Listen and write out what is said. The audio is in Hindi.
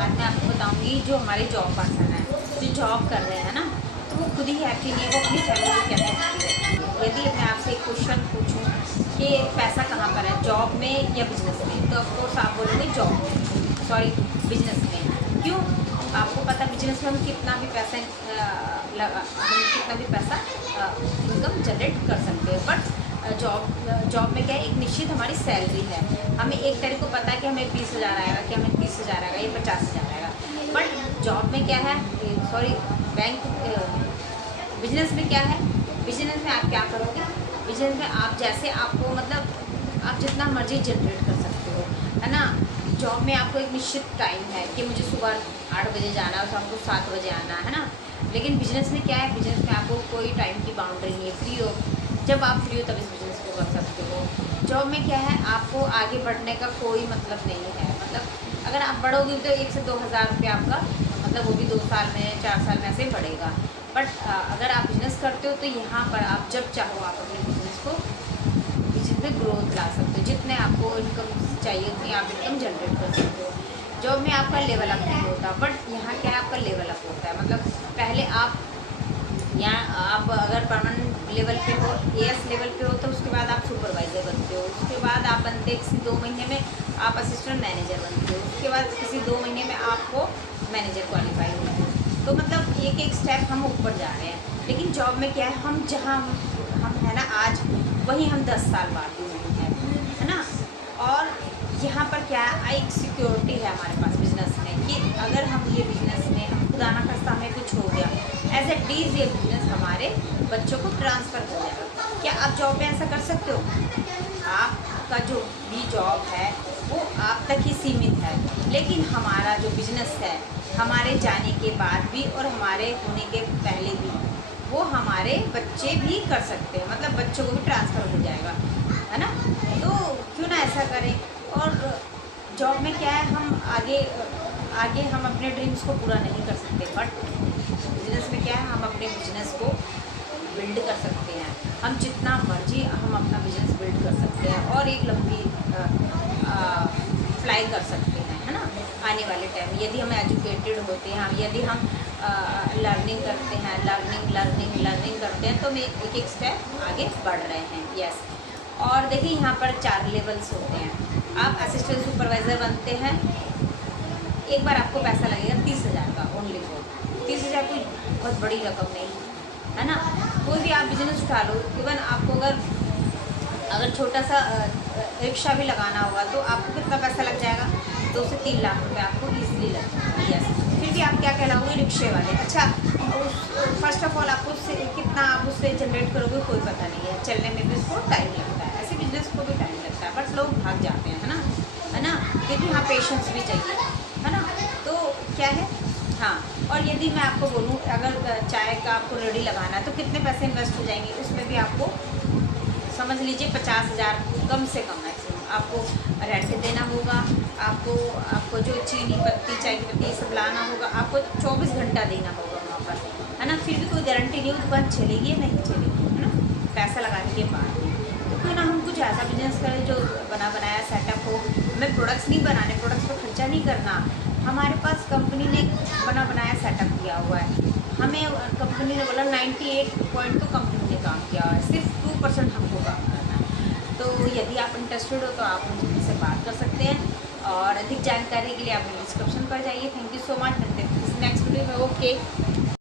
आज मैं आपको बताऊंगी जो हमारे जॉब पर्सन है, जो जॉब कर रहे हैं ना, तो वो खुद ही हैप्पी नहीं है, वो अपनी फैमिली को कैसे हैप्पी रखेंगे। यदि मैं आपसे एक क्वेश्चन पूछूं कि पैसा कहाँ पर है, जॉब में या बिजनेस में, तो ऑफकोर्स आप बोलोगे जॉब में, सॉरी बिजनेस में। क्यों? आपको पता है बिजनेस में हम कितना भी पैसा इनकम जनरेट कर सकते हैं, बट जॉब में क्या है, एक निश्चित हमारी सैलरी है। हमें एक तारीख को पता है कि हमें 20,000 आएगा, कि हमें 30,000 आएगा, या 50,000 आएगा। बट जॉब में क्या है, सॉरी बिजनेस में क्या है, बिजनेस में आप क्या करोगे, बिजनेस में आप जैसे आपको मतलब आप जितना मर्जी जनरेट कर सकते हो, है ना। जॉब में आपको एक निश्चित टाइम है कि मुझे सुबह 8 बजे जाना है और शाम को 7 बजे आना है ना। लेकिन बिजनेस में क्या है, बिजनेस में आपको कोई टाइम की बाउंड्री नहीं है, फ्री हो, जब आप फ्री हो तब इस बिज़नेस को कर सकते हो। जॉब में क्या है, आपको आगे बढ़ने का कोई मतलब नहीं है। मतलब अगर आप बढ़ोगे तो 1 से 2 हज़ार रुपये आपका, मतलब वो भी 2 साल में 4 साल में ऐसे ही बढ़ेगा। बट अगर आप बिज़नेस करते हो तो यहाँ पर आप जब चाहो आप अपने बिजनेस में ग्रोथ ला सकते हो। जितने आपको इनकम चाहिए उतनी आप इनकम जनरेट कर सकते हो। जॉब में आपका लेवल अप नहीं होता, बट यहाँ क्या है, आपका लेवल अप होता है। मतलब पहले आप यहाँ आप अगर परमानेंट लेवल पे हो, एएस लेवल पे हो, तो उसके बाद आप सुपरवाइज़र बनते हो, उसके बाद आप बनते किसी 2 महीने में आप असिस्टेंट मैनेजर बनते हो, उसके बाद किसी 2 महीने में आपको मैनेजर क्वालिफाई होते हो। तो मतलब एक एक स्टेप हम ऊपर जा रहे हैं। लेकिन जॉब में क्या है, हम जहाँ हम है ना आज, वहीं हम 10 साल बाद भी नहीं है ना। और यहाँ पर क्या है, एक सिक्योरिटी है हमारे पास बिजनेस में, कि अगर हम ये बिजनेस में हम खुदा ना खास्ता हमें कुछ हो गया, एज ए डीज ये बिजनेस हमारे बच्चों को ट्रांसफ़र हो जाएगा। क्या आप जॉब में ऐसा कर सकते हो? आपका जो भी जॉब है वो आप तक ही सीमित है, लेकिन हमारा जो बिजनेस है, हमारे जाने के बाद भी और हमारे होने के पहले भी, वो हमारे बच्चे भी कर सकते हैं। मतलब बच्चों को भी ट्रांसफ़र हो जाएगा, है ना। तो क्यों ना ऐसा करें। और जॉब में क्या है, हम आगे हम अपने ड्रीम्स को पूरा नहीं कर सकते, बट बिजनेस में क्या है, हम अपने बिजनेस को बिल्ड कर सकते हैं। हम जितना मर्जी हम अपना बिजनेस बिल्ड कर सकते हैं और एक लंबी फ्लाई कर सकते हैं, है ना। आने वाले टाइम यदि हम एजुकेटेड होते हैं, यदि हम लर्निंग करते हैं, लर्निंग करते हैं, तो हम एक एक स्टेप आगे बढ़ रहे हैं। यस। और देखिए यहाँ पर 4 लेवल्स होते हैं। आप असिस्टेंट सुपरवाइज़र बनते हैं, एक बार आपको पैसा लगेगा 30,000 का, ओनली फॉर 30,000 कोई बहुत बड़ी रकम नहीं है ना। कोई भी आप बिजनेस उठा लो, इवन आपको अगर छोटा सा रिक्शा भी लगाना होगा तो आपको कितना पैसा लग जाएगा, 2 से 3 लाख रुपए आपको ईजिली लग जाएगा। यस। फिर भी आप क्या कहलाओगे, रिक्शे वाले। अच्छा, फर्स्ट ऑफ ऑल आपको उससे कितना आप उससे जनरेट करोगे कोई पता नहीं है, चलने में भी उसको टाइम लगता है, ऐसे बिजनेस को भी टाइम लगता है, बट लोग भाग जाते हैं, है ना, क्योंकि यहाँ पेशेंस भी चाहिए, है ना। तो क्या है, हाँ। और यदि मैं आपको बोलूँ, अगर चाय का आपको रेडी लगाना है तो कितने पैसे इन्वेस्ट हो जाएंगे, उसमें भी आपको समझ लीजिए 50,000 कम से कम मैक्सिमम आपको रेंट देना होगा। आपको जो चीनी पत्ती, चाय की पत्ती, ये सब लाना होगा, आपको 24 घंटा देना होगा वहाँ पर, है ना। फिर भी कोई गारंटी नहीं हो दुकान चलेगी या नहीं चलेगी, है ना, पैसा लगाने के बाद। तो क्यों ना हम कुछ ऐसा बिजनेस करें जो बना बनाया सेटअप हो। हमें प्रोडक्ट्स नहीं बनाने, प्रोडक्ट्स पर खर्चा नहीं करना। हमारे पास कंपनी ने बना बनाया सेटअप दिया हुआ है। हमें कंपनी ने बोला 98 पॉइंट तो कंपनी ने काम किया हुआ है, सिर्फ 2% हमको काम करना है। तो यदि आप इंटरेस्टेड हो तो आप मुझसे बात कर सकते हैं, और अधिक जानकारी के लिए आप डिस्क्रिप्शन पर जाइए। Thank you so much. मिलते हैं नेक्स्ट वीडियो में। ओके।